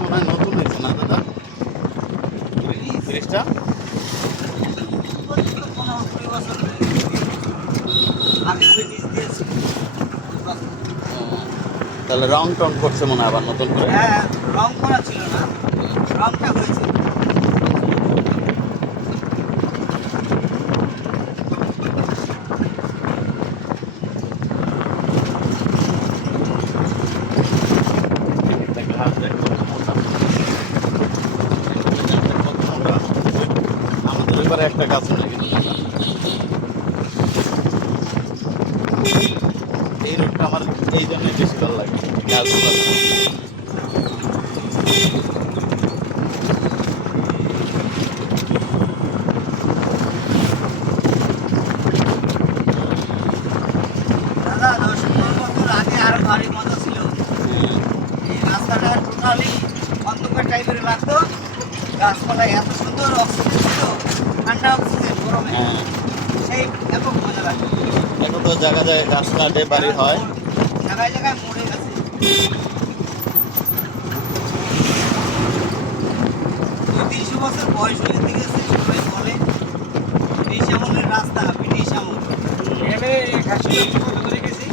মনে হয় নতুন হয়েছে, না দাদা? ব্রিজটা তাহলে রং টং করছে মনে হয় আবার নতুন করে? হ্যাঁ রং করা ছিল না। রংটা হয়েছে। এবারে একটা গাছ মোটা। এই রোডটা আমার এই জন্যই বেশি ভালো লাগে। গাছগুলো রাস্তাটা টোটালি অন্ধকার টাইপের লাগতো। গাছপালা এত সুন্দর, অক্সিজেন ছিল। ঠান্ডা অক্সিজেন গরমে। হ্যাঁ। এখন তো জায়গা জায়গায় গাছ কাটে বাড়ি হয়। জায়গায় জায়গায় মরে গেছে। তিনশো বছর বয়স হয়ে গেছে সবাই বলে ব্রিটিশ আমলের রাস্তা ব্রিটিশ আমল। কত ধরে গেছি।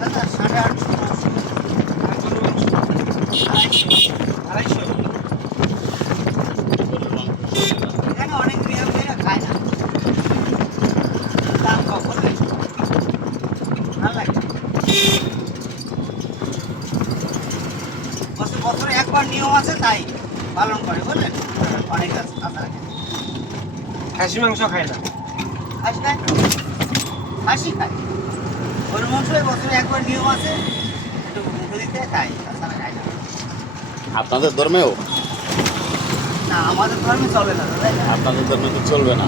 দাদা সাড়ে আটশো আড়াইশো আড়াইশো এখানে অনেক মেয়ে মেয়েরা খায় না দাম কখন ভালো লাগে বছর বছরে একবার নিয়ম আছে তাই পালন করে বুঝলেন? অনেক আছে আশা রাখে খাসি মাংস খায় না? খাসি খায় খাসি খায়। ওর মাংস বছরে একবার নিয়ম আছে একটু মুখে দিতে তাই তাছাড়া খায় না। আপনাদের ধর্মেও? না আমাদের ধর্মে চলে না। আপনাদের ধর্মে তো চলবে না।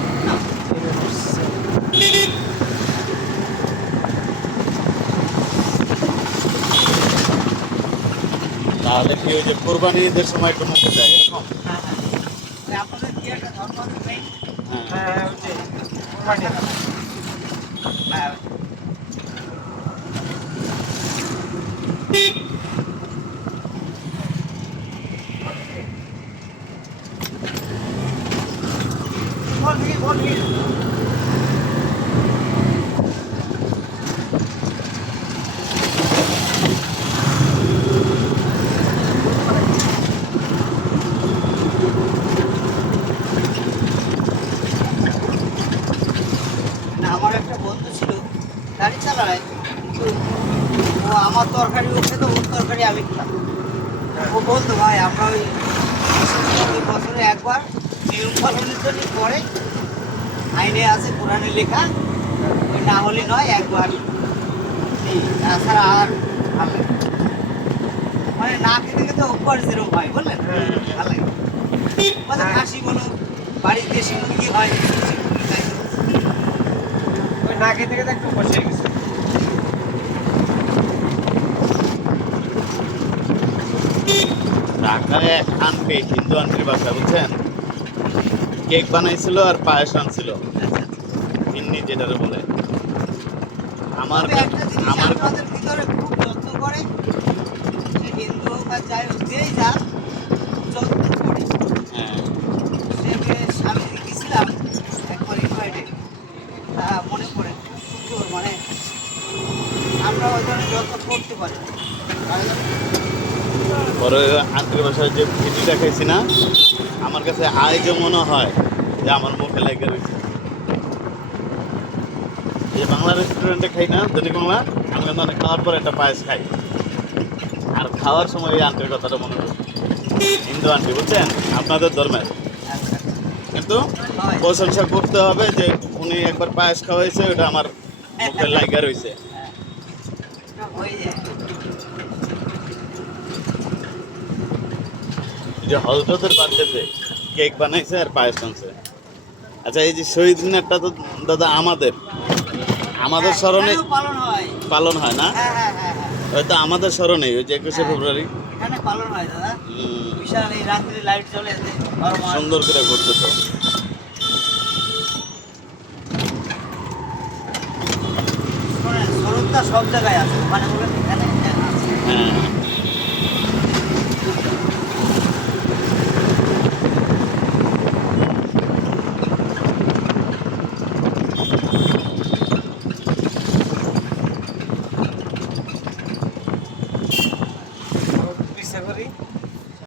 না তাহলে কি ওই যে কোরবানি ঈদের সময় একটু মুখে যায় এরকম? হ্যাঁ হ্যাঁ মানে আপনাদের কি একটা ধর্ম আছে নেই হ্যাঁ হ্যাঁ ওই যে কোরবানি। হ্যাঁ বল ভিড় বল ভিড় না আমার একটা বন্ধু ছিল গাড়ি চালায় কিন্তু ও আমার তরকারি ও খেতো ওর তরকারি আমি খেতাম ও বলতো ভাই আমরা ওই বছরে একবার নিয়ম পালনের জন্য পরে আইনে আছে কোরআনে লেখা ওই না হলে নয় একবার তাছাড়া আর ভালো মানে না খেতে খেতে অভ্যাস যেরকম হয় বুঝলেন? ভালো লাগে। খাসি বলো বাড়ির দেশি মুরগি হয়? না খেতে খেতে একটু বসে গেছে। ঢাকায় এক আন্টি হিন্দু আন্টির বাসা বুঝছেন? কেক বানাইছিল আর পায়েস আনছিল। হিন্দি যেটারে বলে। আমার আমার ভিতরে খুব যত্ন করে হিন্দু হোক আর যাই হোক যেই যাক যত্ন করে। হ্যাঁ। স্বামী গেছিলাম একবার ইনভাইটে তা মনে পড়ে মানে আমরা ওই ধরনের যত্ন করতে পারি পরে আন্টির বাসায় যে ভিডিওটা খাইছি না, আমার কাছে আয় যে মনে হয় যে আমার মুখে লেগে রয়েছে। যে বাংলা রেস্টুরেন্টে খাই না, যদি বাংলা, আমি অনেক খাওয়ার পর একটা পায়েস খাই। আর খাওয়ার সময় এই আন্টির কথাটা মনে হয়। হিন্দু আন্টি, বুঝছেন? আপনাদের ধর্মের। কিন্তু হয়। প্রশংসা করতে হবে যে উনি একবার পায়েস খাওয়াইছে, ওটা আমার মুখে লাগা রয়েছে। যে হজরতের বার্থডেতে কেক বানাইছে আর পায়েস আনছে আচ্ছা এই যে শহীদ মিনারটা তো দাদা আমাদের। আমাদের হ্যাঁ, স্মরণে পালন হয়। পালন হয় না? হ্যাঁ হ্যাঁ হ্যাঁ হ্যাঁ। হয়তো আমাদের স্মরণে ওই যে একুশে হ্যাঁ। ফেব্রুয়ারি। পালন হয় দাদা। বিশাল এই রাত্রে লাইট সুন্দর করে করতে তো। সব জায়গায় আছে। মানে এখানে